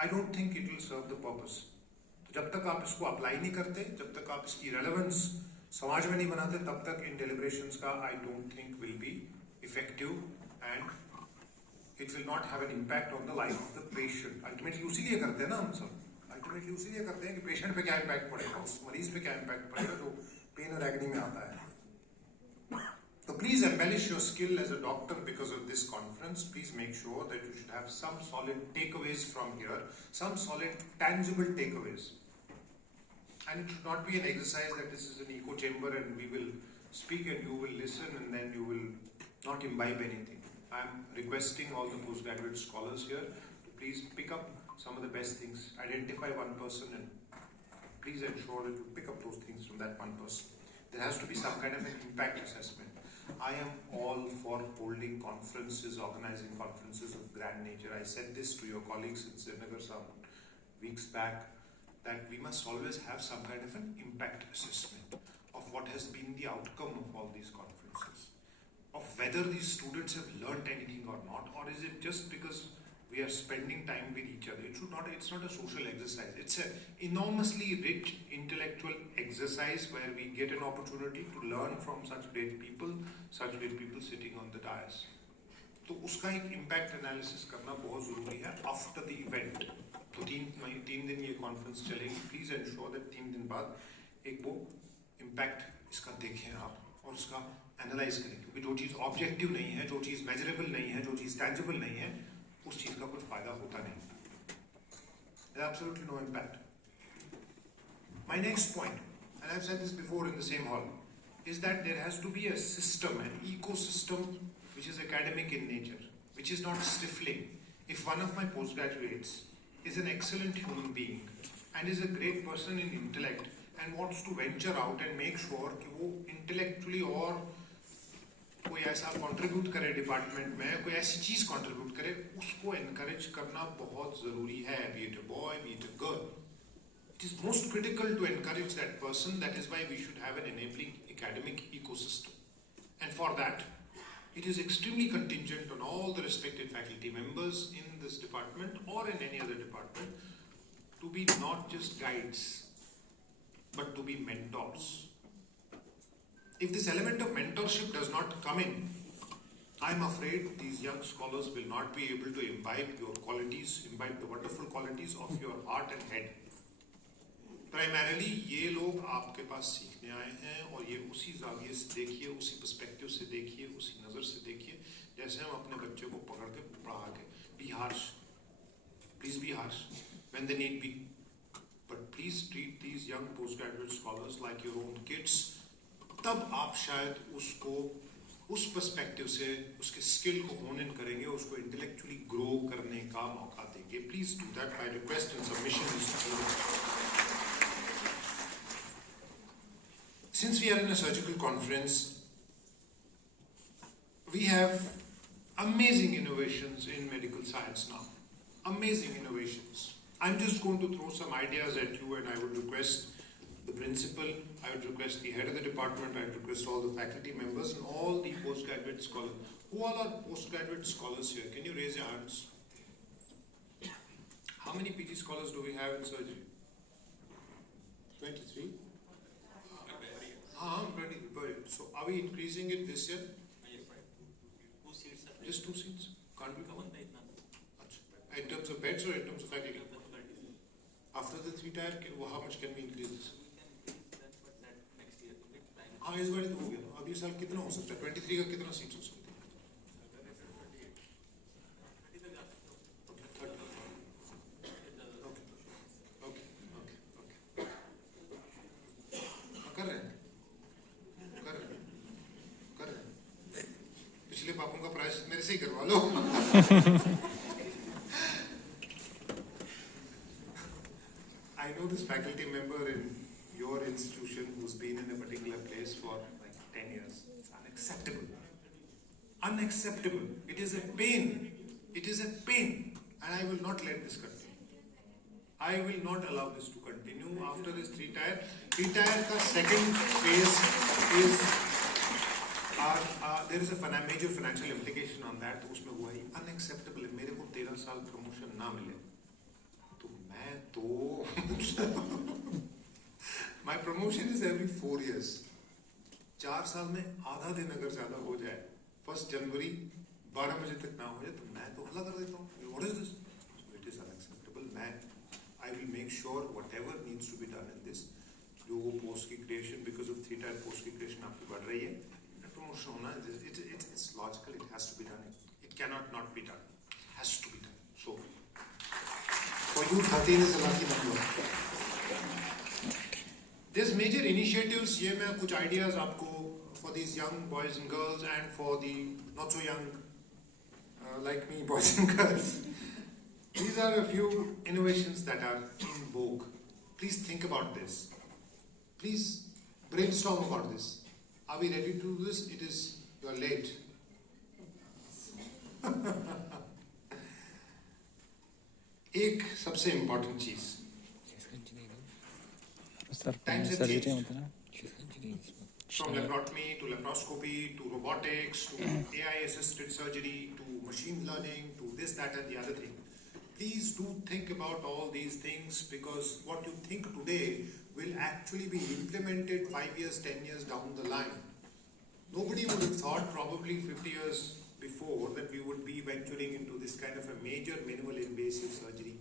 I don't think it will serve the purpose. तो जब तक आप इसको अप्लाई नहीं करते, जब तक आप इसकी रेलेवेंस समाज में नहीं बनाते, तब तक इन deliberations का I don't think will be effective and it will not have an impact on the life of the patient. Ultimately उसीलिए करते हैं ना हम सब, ultimately उसीलिए करते हैं कि patient पे क्या impact पड़ेगा, उस मरीज पे क्या impact पड़ेगा जो pain और agony में आता है. So please embellish your skill as a doctor because of this conference. Please make sure that you should have some solid takeaways from here, some solid tangible takeaways. And it should not be an exercise that this is an echo chamber and we will speak and you will listen and then you will not imbibe anything. I am requesting all the postgraduate scholars here to please pick up some of the best things. Identify one person and please ensure that you pick up those things from that one person. There has to be some kind of an impact assessment. I am all for holding conferences, organizing conferences of grand nature. I said this to your colleagues in Srinagar some weeks back, that we must always have some kind of an impact assessment of what has been the outcome of all these conferences, of whether these students have learnt anything or not, or is it just because we are spending time with each other. It's not a social exercise. It's an enormously rich intellectual exercise where we get an opportunity to learn from such great people sitting on the dais. तो उसका एक impact analysis करना बहुत ज़रूरी है after the event. तो तीन दिन ये conference चलेगी. Please ensure that 3 दिन बाद एक वो impact इसका देखें आप और उसका analyze करें, क्योंकि जो चीज़ objective नहीं है, जो चीज़ measurable नहीं है, जो चीज़ tangible नहीं है, उस चीज का कुछ फायदा होता नहीं. There's absolutely no impact. My next point, and I've said this before in the same hall, is that there has to be a system, an ecosystem which is academic in nature, which is not stifling. If one of my postgraduates is an excellent human being and is a great person in intellect and wants to venture out and make sure कि वो intellectually और कोई ऐसा contribute करे department में, कोई ऐसी चीज कंट्रीब्यूट करे, उसको एनकरेज करना बहुत जरूरी है. Be it a boy, be it a girl, it is most critical to encourage that person. That is why we should have an enabling academic ecosystem. And for that it is extremely contingent on all the respected faculty members in this department or in any other department to be not just guides but to be mentors. If this element of mentorship does not come in, I'm afraid these young scholars will not be able to imbibe your qualities, imbibe the wonderful qualities of your heart and head. Primarily, ये लोग आपके पास सीखने आए हैं और ये उसी जाविये से देखिए, उसी पर्सपेक्टिव से देखिए, उसी नज़र से देखिए, जैसे हम अपने बच्चे को पकड़ के पढ़ा के. Be harsh, please be harsh when they need be, but please treat these young postgraduate scholars like your own kids. तब आप शायद उसको उस पर्सपेक्टिव से उसके स्किल को होन इन करेंगे, उसको इंटेलेक्चुअली ग्रो करने का मौका देंगे. Please do that. My request and submission. Since we are in a surgical conference, we have amazing innovations in medical science now. Amazing innovations. I'm just going to throw some ideas at you, and I would request the principal, I would request the head of the department, I would request all the faculty members and all the postgraduate scholars. Who all are postgraduate scholars here? Can you raise your hands? How many PG scholars do we have in surgery? 23? So are we increasing it this year? 2 seats. Just 2 seats? Can't we cover? In terms of beds or in terms of faculty? After the 3-tier, how much can we increase this? हाँ, इस बार तो हो गया. अगले साल कितना हो सकता है? 23 का कितना सीट्स हो सकता है? पापों का प्रायश्चित मेरे से ही करवा लो. I know this faculty member in your institution who's been in a particular place for like 10 years. It's unacceptable. Unacceptable. It is a pain. It is a pain. And I will not let this continue. I will not allow this to continue. After this 3-tier का second phase is there is a major financial implication on that. उसमें वो है unacceptable है. मेरे को 13 साल promotion ना मिले. मैं तो my promotion is every 4 years. 4 साल में आधा दिन अगर ज्यादा हो जाए 1 जनवरी 12 बजे तक ना हो जाए तो मैं तो हल्ला कर देता हूँ. What is this? So it is unacceptable. I will make sure whatever needs to be done in this. जो वो पोस्ट की creation because of 3 tyre post की क्रिएशन आपकी बढ़ रही है, प्रमोशन होना, it's logical. It has to be done. It cannot not be done. It has to be done. So for you 13 is a lucky number. There's major initiatives. ये मैं कुछ ideas आपको for these young boys and girls and for the not so young like me boys and girls. These are a few innovations that are in vogue. Please think about this. Please brainstorm about this. Are we ready to do this? You're late. एक सबसे important चीज. Times have changed. From laparotomy to laparoscopy to robotics to AI-assisted surgery to machine learning to this, that, and the other thing. Please do think about all these things because what you think today will actually be implemented 5 years, 10 years down the line. Nobody would have thought probably 50 years before that we would be venturing into this kind of a major minimal invasive surgery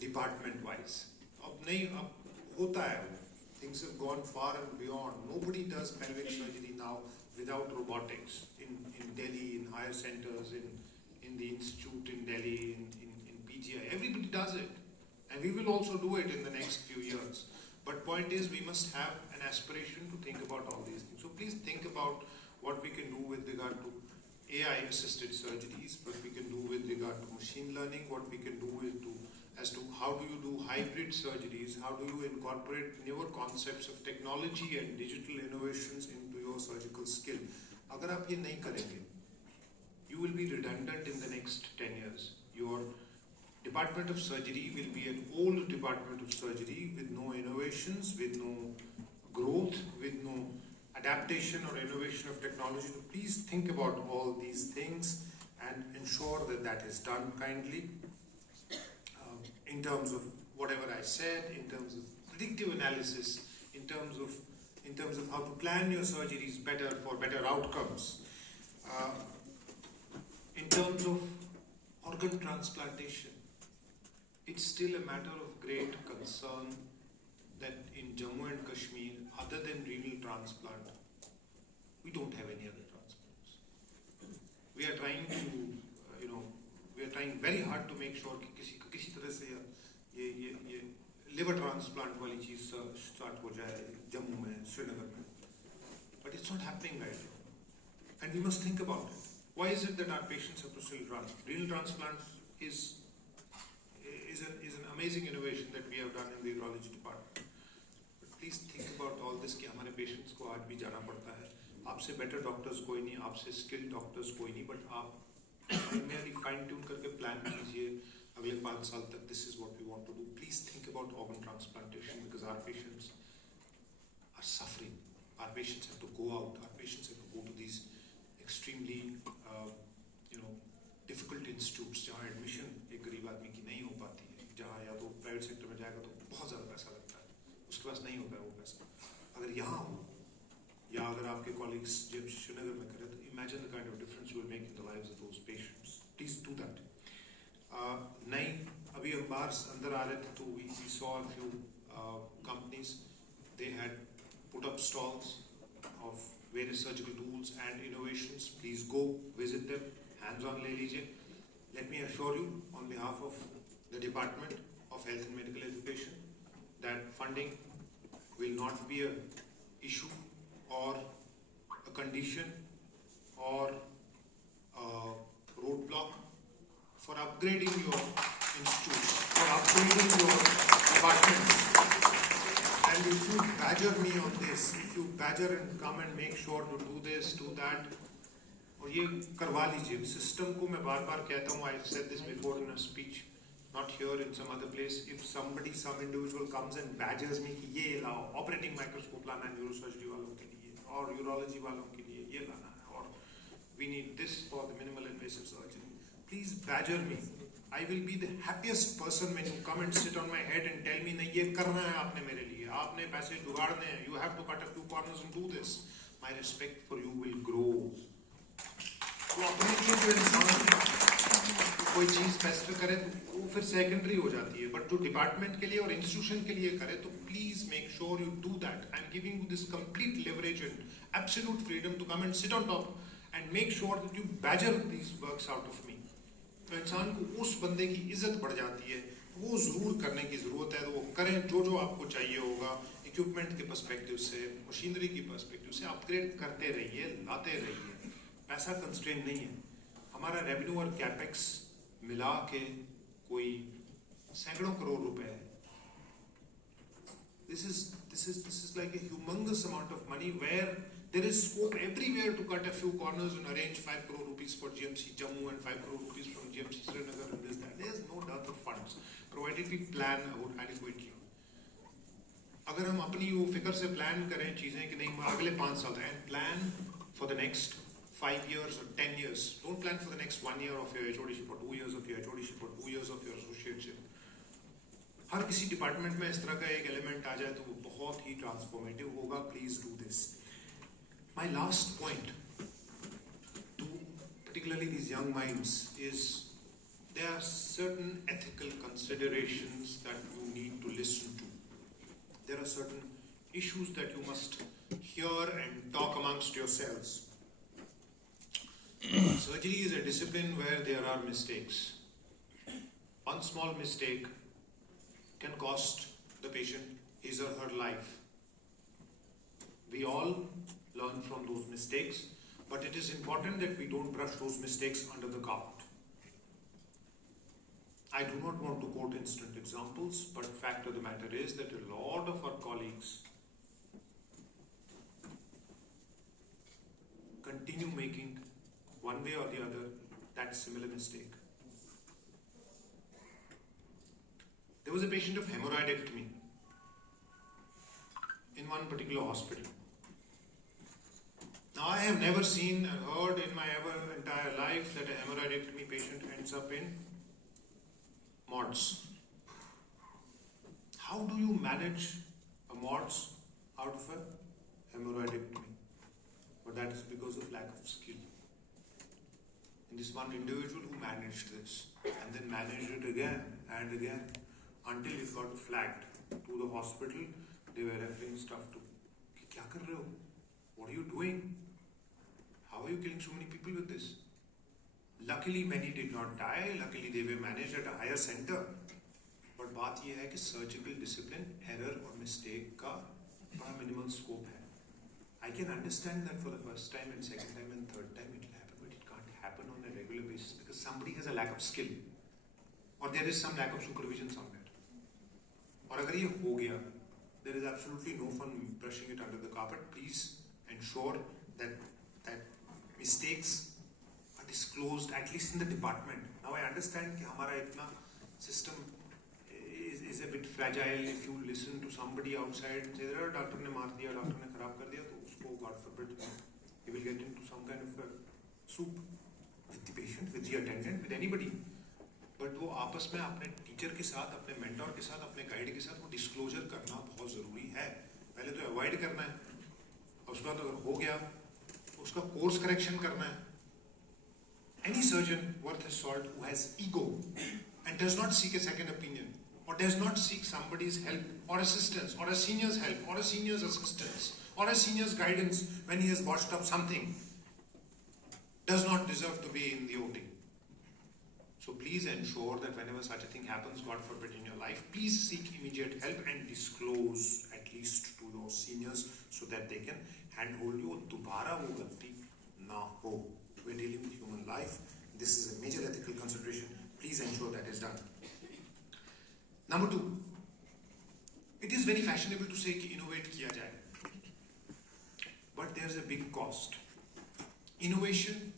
department-wise. अब होता है. Things have gone far and beyond. Nobody does pelvic surgery now without robotics. In Delhi, in higher centers, in the institute in Delhi, in PGI, everybody does it. And we will also do it in the next few years. But point is, we must have an aspiration to think about all these things. So please think about what we can do with regard to AI-assisted surgeries, what we can do with regard to machine learning, what we can do as to how do you do hybrid surgeries, how do you incorporate newer concepts of technology and digital innovations into your surgical skill. अगर आप ये नहीं करेंगे, you will be redundant in the next 10 years. Your Department of Surgery will be an old Department of Surgery with no innovations, with no growth, with no adaptation or innovation of technology. So please think about all these things and ensure that that is done kindly. In terms of whatever I said, in terms of predictive analysis, in terms of how to plan your surgeries better for better outcomes, in terms of organ transplantation, it's still a matter of great concern that in Jammu and Kashmir, other than renal transplant, we don't have any other transplants. We are trying to, we are trying very hard to make sure कि किसी तरह से ये liver transplant वाली चीज start हो जाए जम्मू में, श्रीनगर में. But it's not happening right now. And we must think about it. Why is it that our patients have to still run? Renal transplant is an amazing innovation that we have done in the urology department. But please think about all this कि हमारे patients को आज भी जाना पड़ता है. आपसे better doctors कोई नहीं, आपसे skilled doctors कोई नहीं, but आप primarily fine tune करके plan कीजिए अगले 5 साल तक. This is what we want to do. Please think about organ transplantation because our patients are suffering. Our patients have to go out. Our patients have to go to these extremely difficult institutes जहाँ admission एक गरीब आदमी की नहीं हो पाती है, जहाँ या तो private sector में जाएगा तो बहुत ज़्यादा पैसा लगता है, उसके पास नहीं होता है वो पैसा. अगर यहाँ हो या अगर आपके colleagues जब श्रीनगर में करें तो imagine the kind of difference you will make in the lives of those patients. Please do that. नहीं अभी हम बाहर अंदर आ रहे थे तो we saw a few companies. They had put up stalls of various surgical tools and innovations. Please go visit them. Hands-on ले लीजिए. Let me assure you on behalf of the Department of Health and Medical Education that funding will not be an issue or a condition or a roadblock for upgrading your institutes, for upgrading your departments. And if you badger me on this, if you badger and come and make sure to do this, do that, और ये करवा लीजिए. System को मैं बार बार कहता हूँ. I said this before in a speech, not here, in some other place. If some individual comes and badgers me कि ये लाओ, operating microscope लाना है neurosurgery वालों के लिए और urology वालों के लिए ये लाना है और we need this for the minimal invasive surgery. Please badger me. I will be the happiest person when you come and sit on my head and tell me, नहीं ये करना है आपने मेरे लिए, आपने पैसे जुगाड़ने हैं, you have to cut a few corners and do this. My respect for you will grow. तो अपने लिए जो इंसान कोई चीज स्पेसिफिक करे तो वो फिर सेकेंडरी हो जाती है, बट जो डिपार्टमेंट के लिए और इंस्टीट्यूशन के लिए करे तो please make sure you do that. I am giving you this complete leverage and absolute freedom to come and sit on top and make sure that you badger these works out of me. तो इंसान को उस बंदे की इज्जत बढ़ जाती है, वो जरूर करने की जरूरत है. तो वो करें जो जो आपको चाहिए होगा, इक्विपमेंट के पर्सपेक्टिव से, मशीनरी की पर्सपेक्टिव से अपग्रेड करते रहिए, लाते रहिए. पैसा कंस्ट्रेंट नहीं है. हमारा रेवेन्यू और कैपेक्स मिला के कोई सैकड़ों करोड़ रुपए है. This is like a humongous amount of money where there is scope everywhere to cut a few corners and arrange 5 crore rupees for GMC Jammu and 5 crore rupees from GMC Srinagar and this that. There is no dearth of funds provided we plan out adequately. अगर हम अपनी वो फिक्र से plan करें चीजें कि नहीं अगले 5 साल and plan for the next 5 years or 10 years. Don't plan for the next 1 year of your HODship or 2 years of your HODship or 2 years of your associateship. हर किसी डिपार्टमेंट में इस तरह का एक एलिमेंट आ जाए तो वो बहुत ही ट्रांसफॉर्मेटिव होगा. Please do this. My last point two particularly these young minds is there are certain ethical considerations that you need to listen to. There are certain issues that you must hear and talk amongst yourselves. Surgery is a discipline where there are mistakes. One small mistake can cost the patient his or her life. We all learn from those mistakes, but it is important that we don't brush those mistakes under the carpet. I do not want to quote instant examples, but the fact of the matter is that a lot of our colleagues continue making, one way or the other, that similar mistake. There was a patient of hemorrhoidectomy in one particular hospital. Now I have never seen and heard in my entire life that a hemorrhoidectomy patient ends up in MODS. How do you manage a MODS out of a hemorrhoidectomy? But that is because of lack of skill. And this one individual who managed this and then managed it again and again until it got flagged to the hospital. They were referring stuff to, kya kar rahe ho? What are you doing? How are you killing so many people with this? Luckily many did not die. Luckily they were managed at a higher center. But बात ये है कि surgical discipline, error और mistake का बड़ा minimal scope है. I can understand that for the first time and second time and third time it will happen, but it can't happen on a regular basis because somebody has a lack of skill or there is some lack of supervision somewhere. और अगर ये हो गया, there is absolutely no fun brushing it under the carpet. Please ensure that mistakes are disclosed at least in the department. Now I understand कि हमारा इतना system is a bit fragile. If you listen to somebody outside and say, doctor ने मार दिया, doctor ने खराब कर दिया, तो उसको God forbid he will get into some kind of a soup with the patient, with the attendant, with anybody. But वो आपस में अपने टीचर के साथ, अपने मेंटोर के साथ, अपने गाइड के साथ वो डिस्क्लोजर करना बहुत ज़रूरी है. पहले तो अवॉइड करना है और उसके बाद अगर हो गया तो उसका कोर्स करेक्शन करना है. Any surgeon worth his salt who has ego and does not seek a second opinion or does not seek somebody's help or assistance or a senior's help or a senior's assistance or a senior's guidance when he has botched up something does not deserve to be in the OT. So please ensure that whenever such a thing happens, God forbid in your life, please seek immediate help and disclose at least to your seniors so that they can handhold you. दोबारा वो गलती ना हो. We're dealing with human life. This is a major ethical consideration. Please ensure that is done. Number 2, it is very fashionable to say कि innovate किया जाए, but there's a big cost. Innovation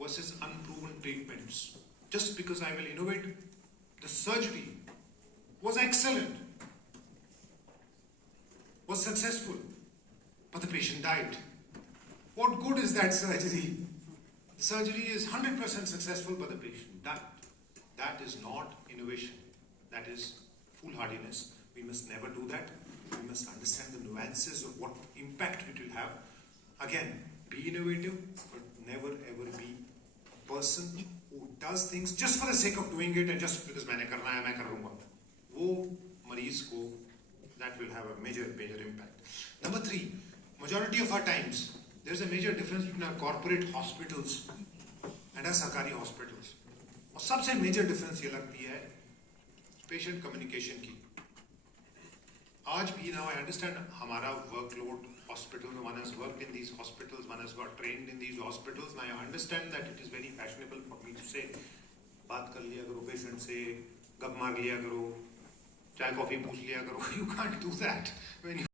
versus unproven treatments. Just because I will innovate, the surgery was excellent, was successful, but the patient died. What good is that surgery? The surgery is 100% successful, but the patient died. That is not innovation. That is foolhardiness. We must never do that. We must understand the nuances of what impact it will have. Again, be innovative, but never ever be a person who does things just for the sake of doing it and just because मैंने करना है मैं कर लूँगा. वो मरीज को that will have a major impact. Number 3, majority of our times there is a major difference between our corporate hospitals and our सरकारी hospitals. और सबसे major difference ये लगती है patient communication की. आज भी now I understand हमारा workload hospital, one has worked in these hospitals, one has got trained in these hospitals, and I understand that it is very fashionable for me to say बात कर लिया करो patient से, गप मार लिया करो, चाय कॉफी पूछ लिया करो. You can't do that when you